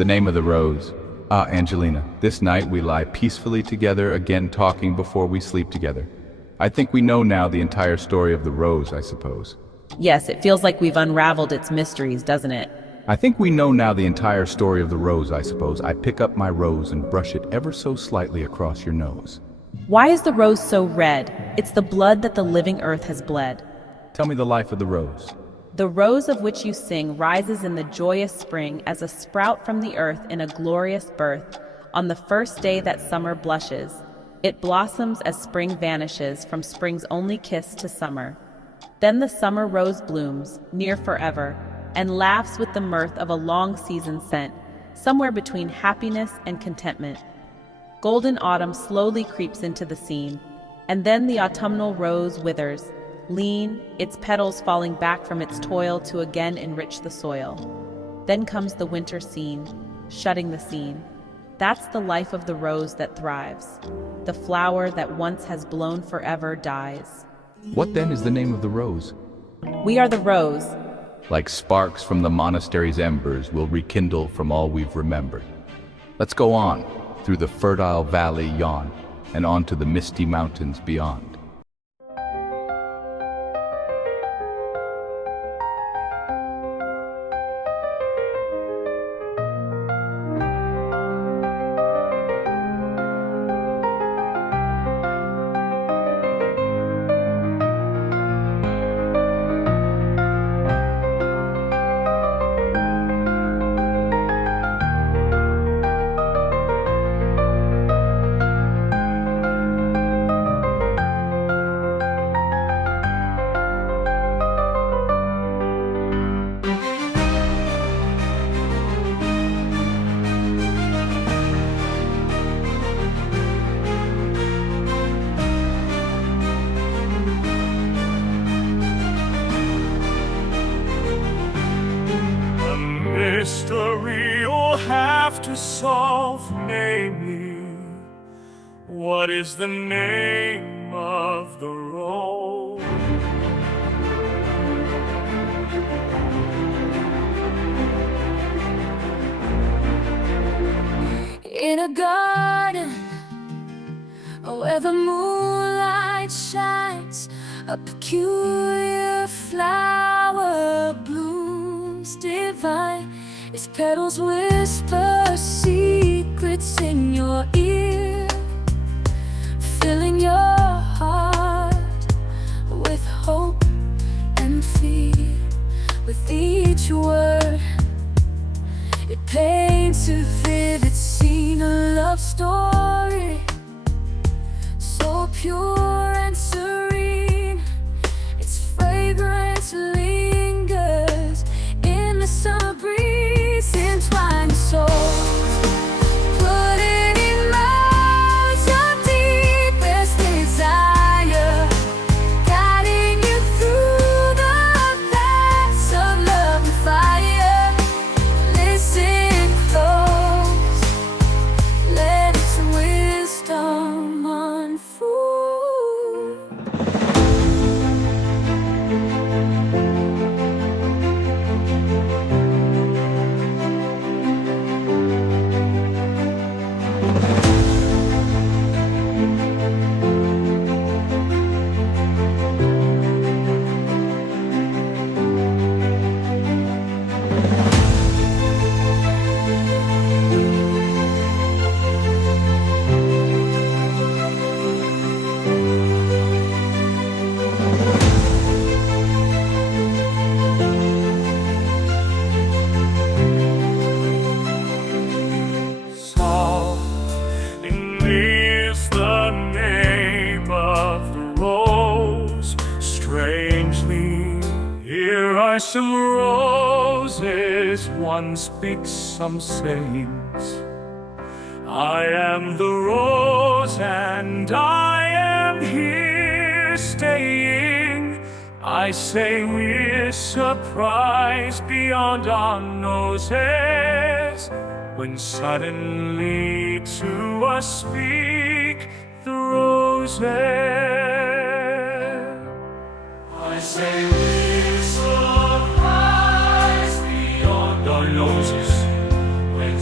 The name of the rose. Ah, Angelina, this night we lie peacefully together, again talking before we sleep together. I think we know now the entire story of the rose, I suppose. Yes, it feels like we've unraveled its mysteries, doesn't it? I think we know now the entire story of the rose, I suppose. I pick up my rose and brush it ever so slightly across your nose. Why is the rose so red? It's the blood that the living earth has bled. Tell me the life of the rose. The rose of which you sing rises in the joyous spring as a sprout from the earth in a glorious birth. On the first day that summer blushes, it blossoms as spring vanishes from spring's only kiss to summer. Then the summer rose blooms, near forever, and laughs with the mirth of a long season spent, somewhere between happiness and contentment. Golden autumn slowly creeps into the scene, and then the autumnal rose withers, lean, its petals falling back from its toil to again enrich the soil. Then comes the winter scene, shutting the scene. That's the life of the rose that thrives. The flower that once has blown forever dies. What then is the name of the rose? We are the rose. Like sparks from the monastery's embers, we'll rekindle from all we've remembered. Let's go on, through the fertile valley yon, and on to the misty mountains beyond. Mystery you'll have to solve, namely, what is the name of the rose? In a garden where the moonlight shines, a peculiar flower blooms divine. Its petals whisper secrets in your ear, filling your heart with hope and fear. With each word, it paints a vivid scene, a love story so pure and serene. Its fragrance lingers in the summer breeze, entwined souls, putting in motion your deepest desire, guiding you through the paths of love and fire. Listen close, let its wisdom unfold. Is the name of the rose. Strangely, here are some roses. One speaks some sayings. I am the rose and I am here staying. I say we're surprised beyond our noses, when suddenly to us speak the roses. I say we're surprised beyond our noses, when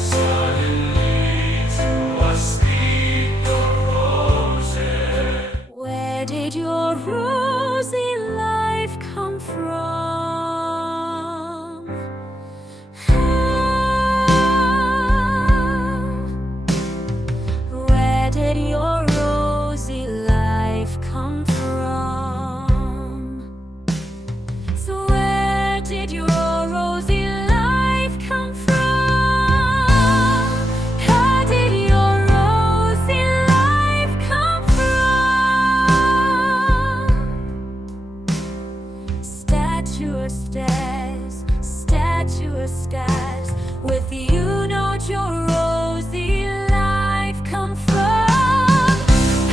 your rosy life come from?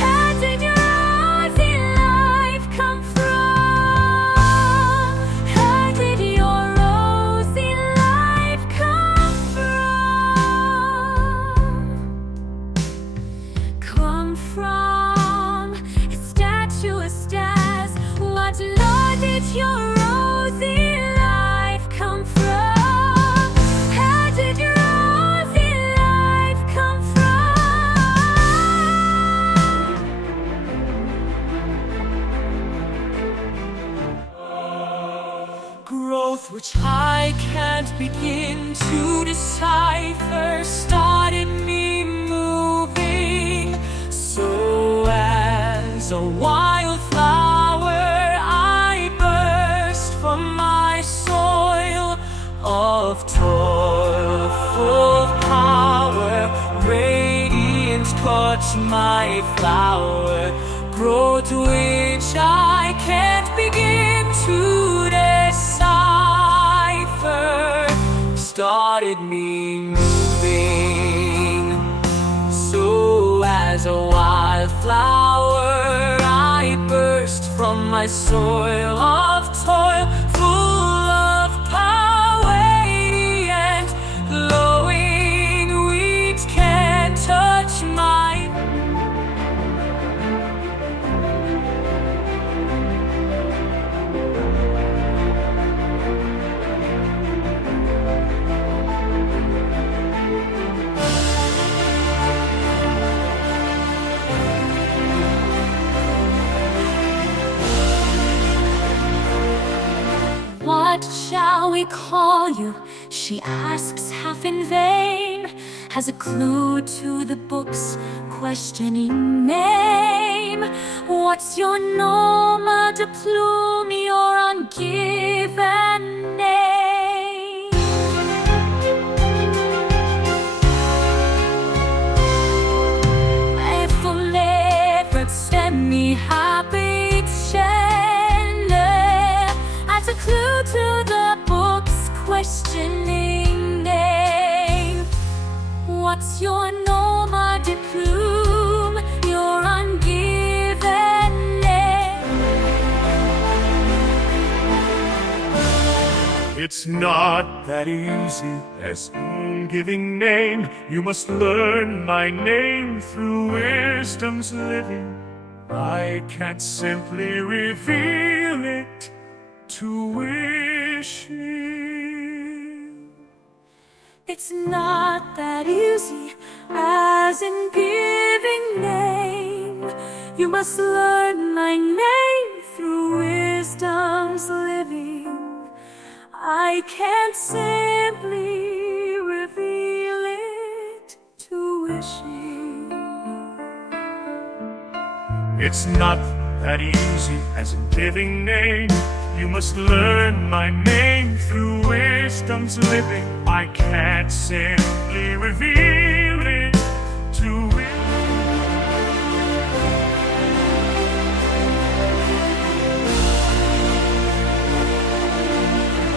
Where did your rosy life come from? Where did your rosy life come from? Come from statues stars. What Lord did your rosy life come from? How did your rosy life come from? Growth which I can't begin to decipher started me moving. So as a wildflower I burst from my soil of toil, full of power, radiant touch my flower, growth which I can't begin to decipher started me moving. So as a wildflower I burst from my soil of toil, full of power, radiant, glowing, weeds can't touch my. What shall we call you? She asks half in vain, has a clue to the book's questioning name. What's your nom de plume, your ungiven name? I forever send me happy as a clue to the book's questioning name. What's your nom de plume, your ungiven name? It's not that easy as giving name. You must learn my name through wisdom's living. I can't simply reveal it to wishing. It's not that easy as in giving name. You must learn my name through wisdom's living. I can't simply reveal it to wishing. It's not that easy as in giving name. You must learn my name through wisdom's living. I can't simply reveal it to it.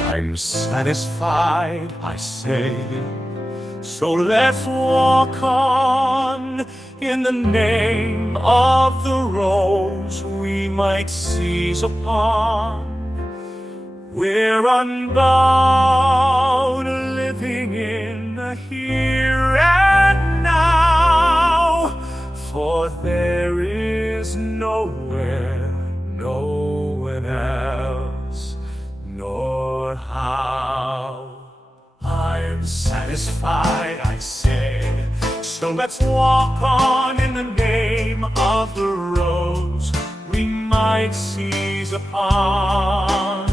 I'm satisfied, I say, so let's walk on in the name of the rose we might seize upon. We're unbound, living in the here and now, for there is nowhere, no one else, nor how. I'm satisfied, I say, so let's walk on in the name of the rose we might seize upon.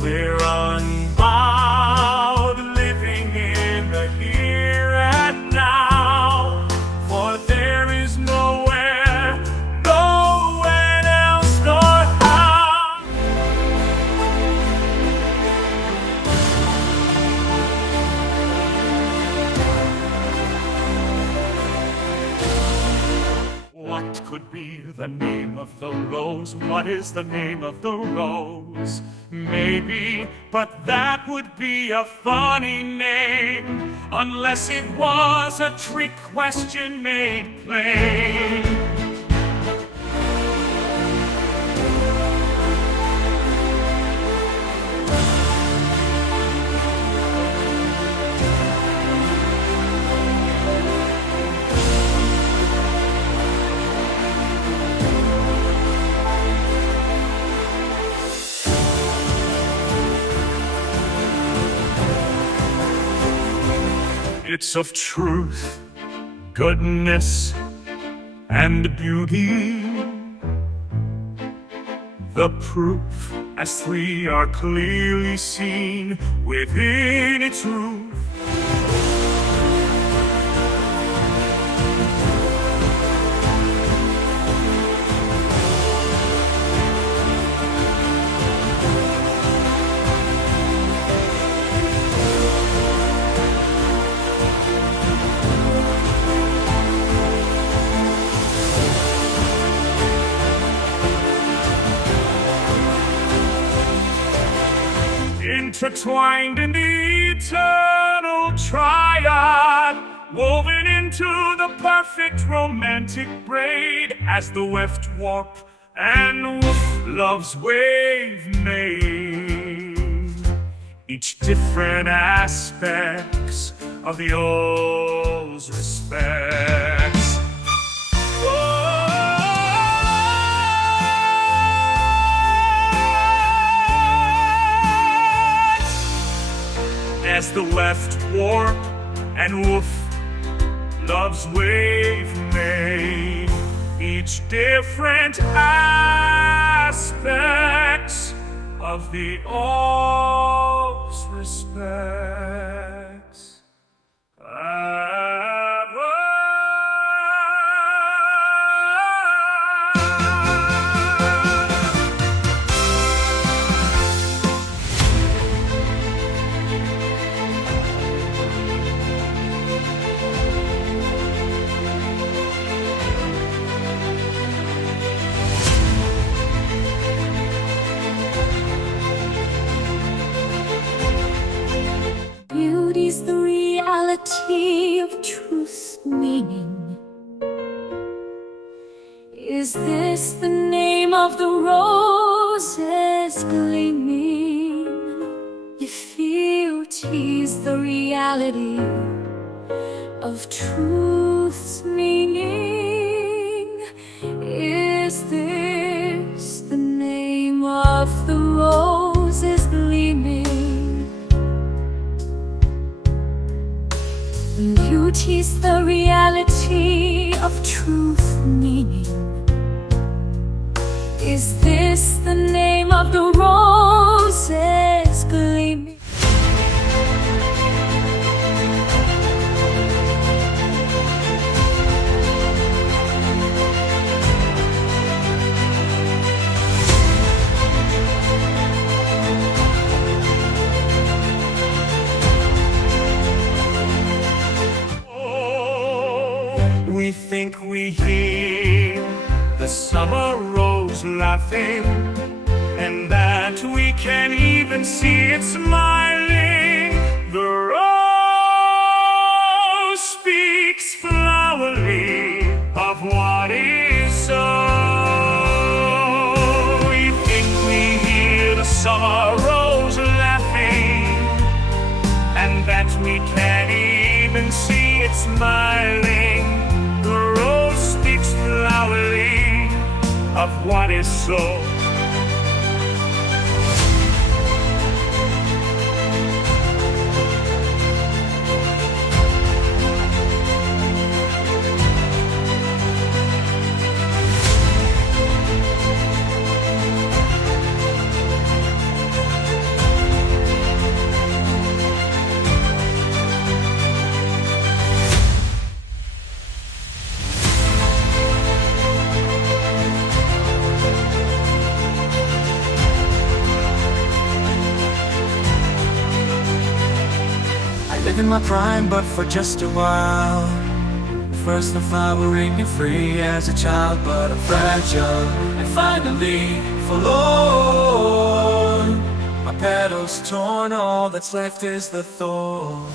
We're unbound, living in the here and now, for there is nowhere, no one else, nor how. What could be the name of the rose? What is the name of the rose? Maybe, but that would be a funny name, unless it was a trick question made plain. It's of truth, goodness, and beauty. The proof, as we are clearly seen within its roof. Intertwined in the eternal triad, woven into the perfect romantic braid, as the weft warp and woof love's wave made, each different aspects of the O's respects. As the weft warp and woof love's wave made, each different aspects of the O's respects. Beauty's the reality of truth's meaning. Is this the name of the roses gleaming? If beauty's the reality of truth's meaning, is this the name of the roses gleaming? Beauty's the reality of truth meaning. Is this the name of the roses gleaming? We think we hear the summer rose laughing, and that we can even see it smiling. The rose speaks flowerly of what is so. We think we hear the summer rose laughing, and that we can even see it smiling. Flowery of what is so. Live in my prime, but for just a while. First I'm flowering and free as a child, but I'm fragile and finally forlorn. My petals torn, all that's left is the thorn.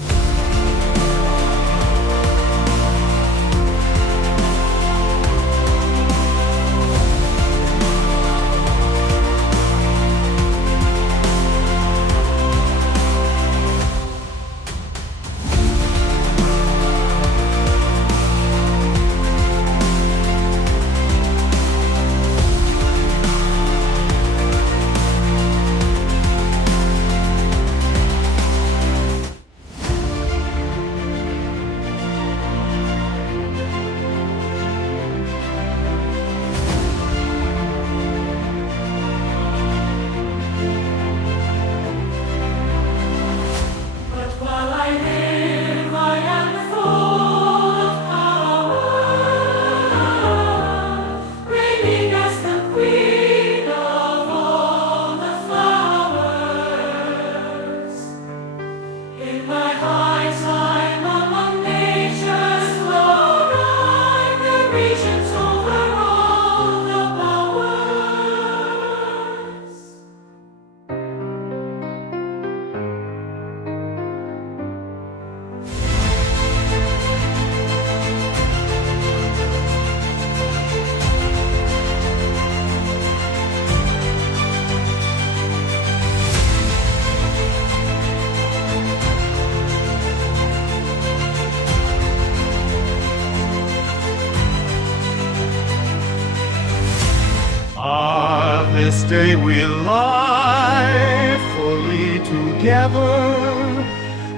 This day we lie fully together,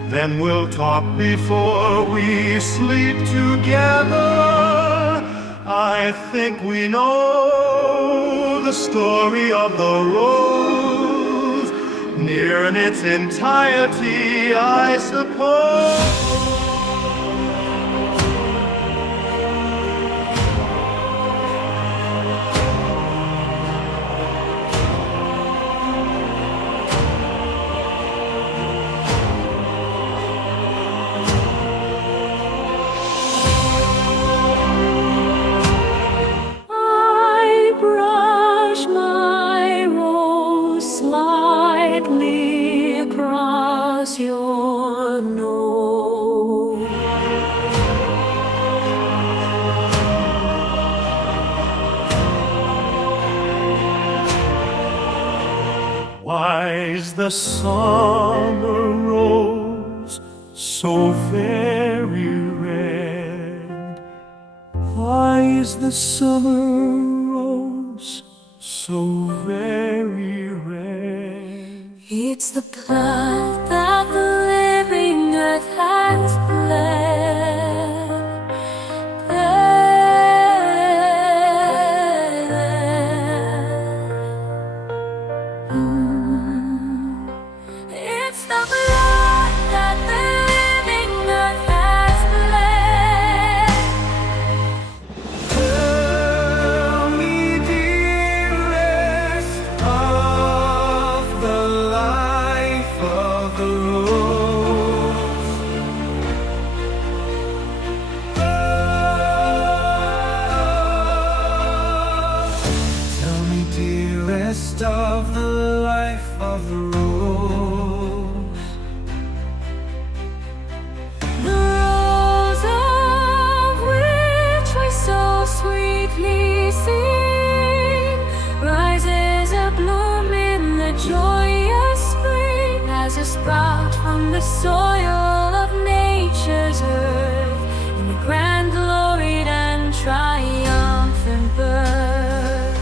then we'll talk before we sleep together. I think we know the story of the rose, near in its entirety, I suppose. Your nose. Why is the summer rose so very red? Why is the summer rose so very red? It's the blood that the living earth has bled. It's the blood that the living earth has bled. Tell me, dearest, of the life of the rose. Tell me, dearest, of the life of the rose. The rose of which we so sweetly sing rises a bloom in the joyous spring, as a sprout from the soil of nature's earth, in a grand gloried and triumphant birth.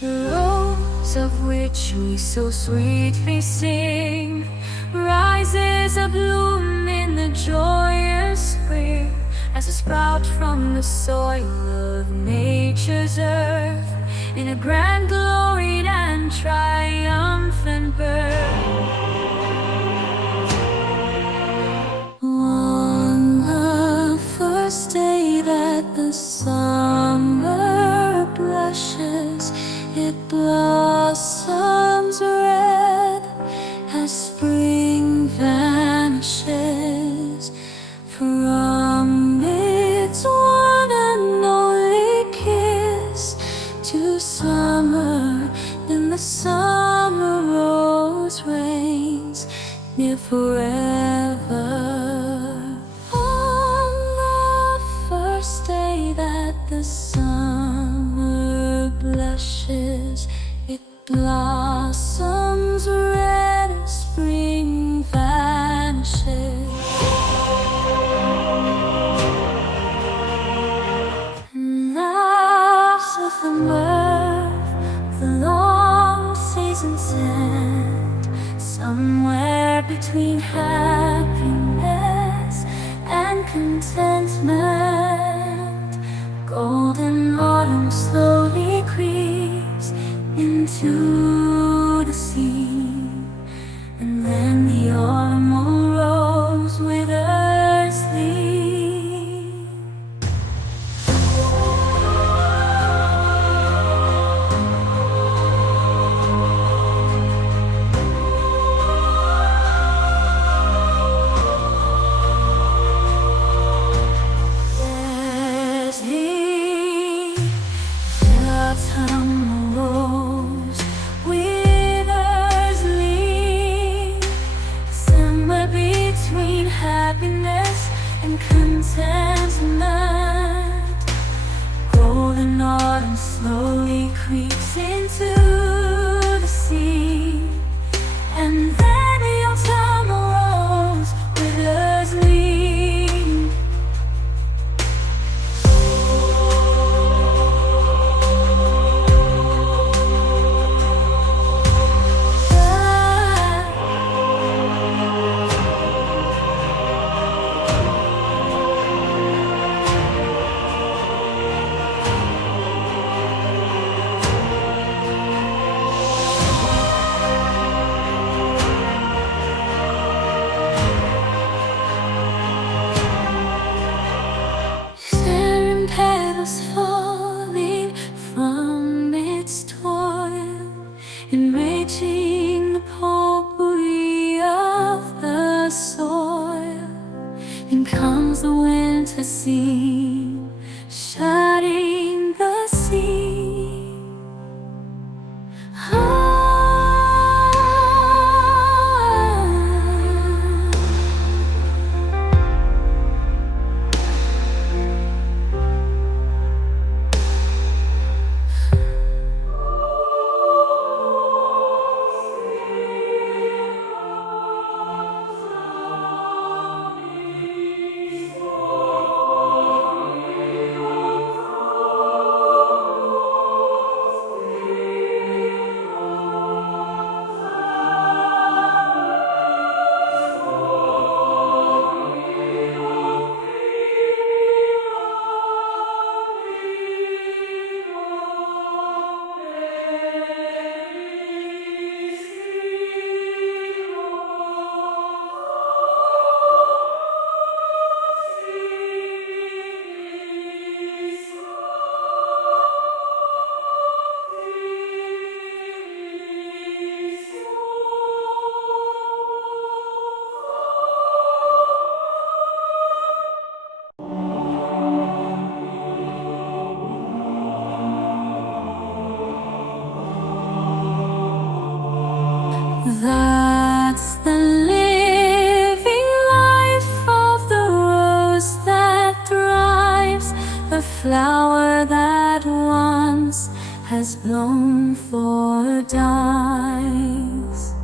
The rose of which we so sweetly sing rises a bloom in the joyous spring, as a sprout from the soil of nature's earth, in a grand gloried and triumphant birth. On the first day that the summer blushes, it blossoms red as spring vanishes from contentment. Golden autumn slowly creeps into the sea, and then the autumnal rose withers lean. Staring petals falling from its toil, enraging the potpourri of the soil. And comes the winter scene, shutting the sea. That's the living life of the rose that thrives, the flower that once has blown for dyes.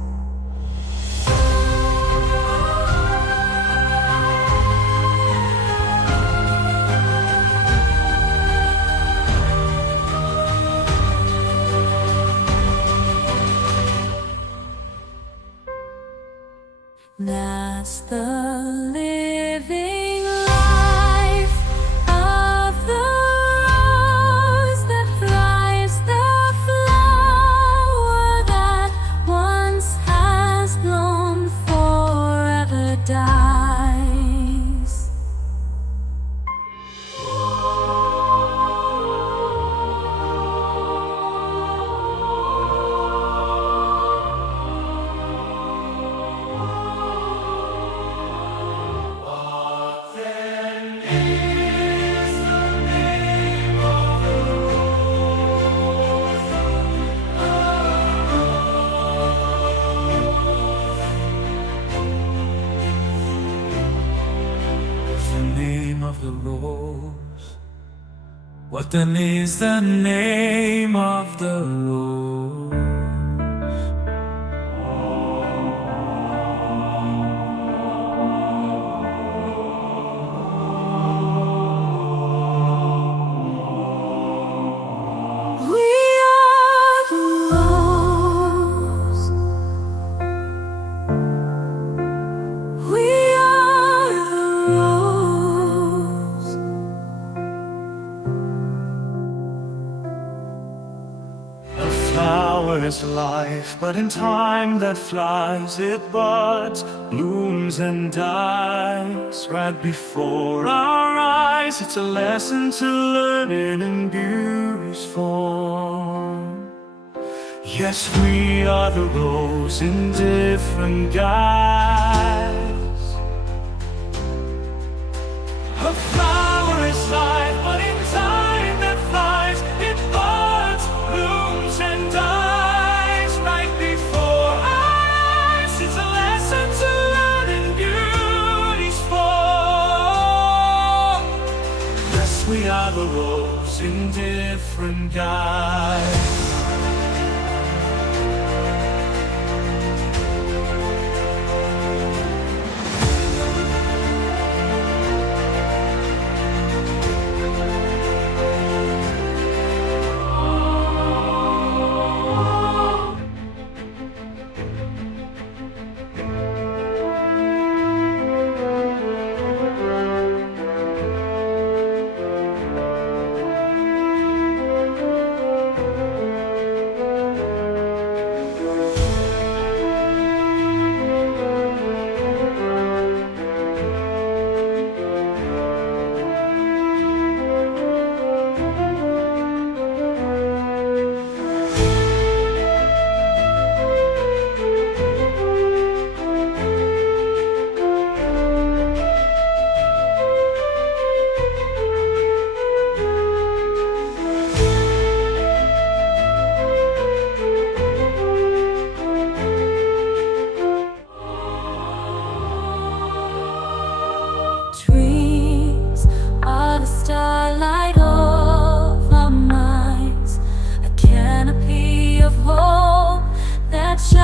That's the living life of the rose that thrives, the flower that once has blown forever dies. Of the rose. What then is the name of the rose? We are the rose. We are the rose. A flower is life, but in time that flies, it buds, blooms, and dies right before our eyes. It's a lesson to learn it in beauty's form. Yes, we are the rose in different guise. A flower is life, but in time that flies, it buds, blooms, and dies right before our eyes. It's a lesson to learn in beauty's form. We are the rose in different guise. Trees are the starlight of our minds, a canopy of hope that shines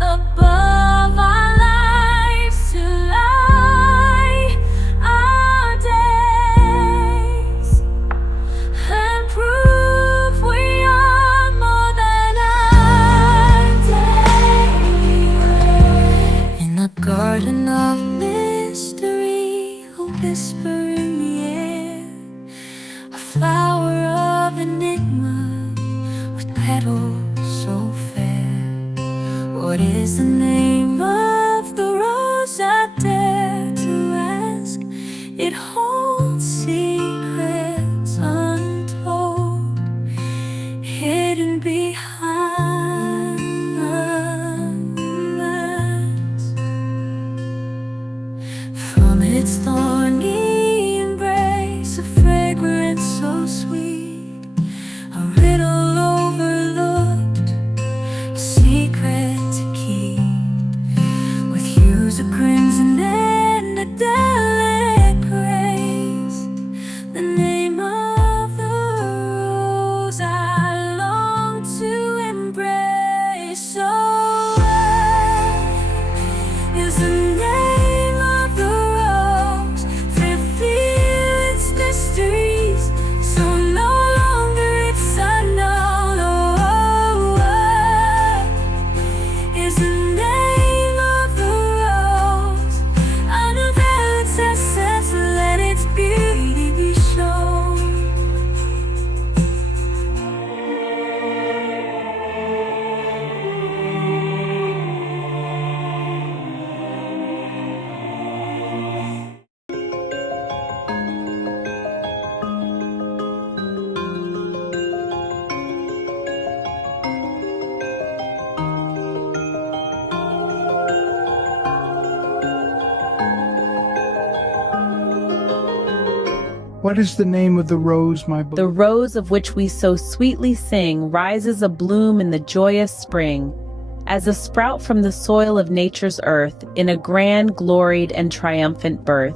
above our lives to light our days and prove we are more than our day. In the garden of mystery, a whisper in the air, a flower of enigma with petals so fair. What is the name of the rose I dare to ask? It holds secrets untold, hidden behind the mask. From its thorny embrace, a fragrance so sweet, a riddle overlooked, a secret to keep, with hues of crimson and a delicate grace. The name of the rose I long to embrace. So is the name of the rose, reveal its mysteries, so no longer it's unknown. Is the name of the rose, unveil its essence, let its beauty be shown. What is the name of the rose, my The beloved? rose of which we so sweetly sing rises a bloom in the joyous spring, as a sprout from the soil of nature's earth in a grand, gloried, and triumphant birth.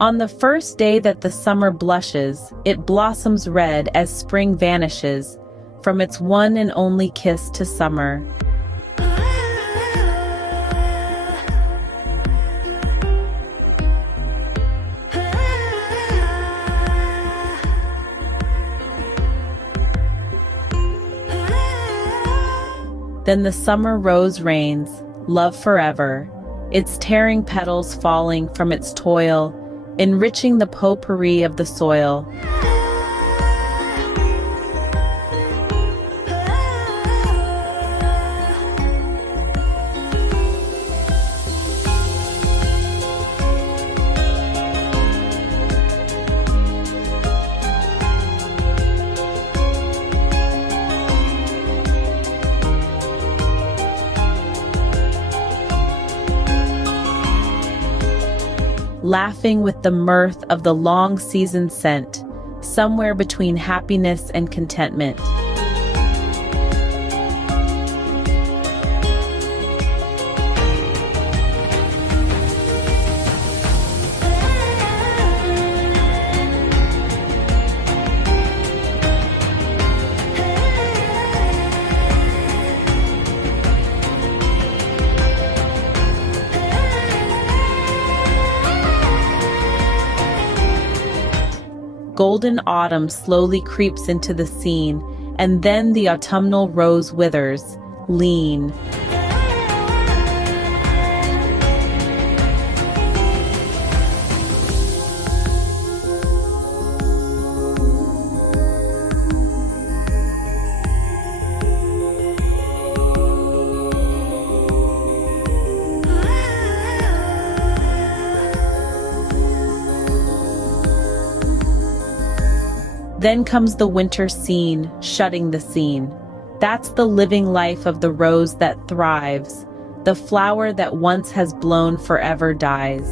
On the first day that the summer blushes, it blossoms red as spring vanishes from its one and only kiss to summer. Then the summer rose reigns, love forever, its tearing petals falling from its toil enriching the potpourri of the soil. Laughing with the mirth of the long season scent, somewhere between happiness and contentment. Golden autumn slowly creeps into the scene, and then the autumnal rose withers, lean. Then comes the winter scene, shutting the scene. That's the living life of the rose that thrives. The flower that once has blown forever dies.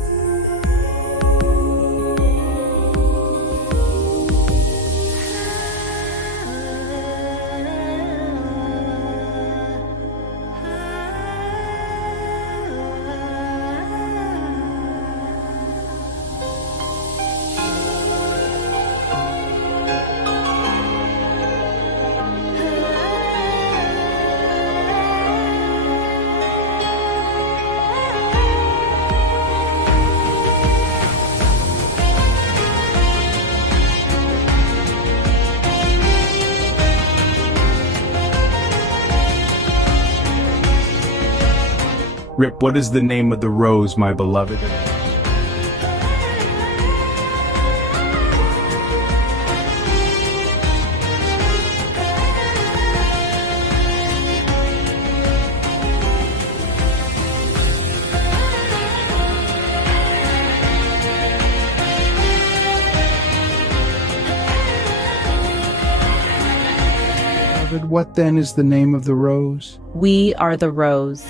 Rip, what is the name of the rose, my beloved? Beloved, what then is the name of the rose? We are the rose.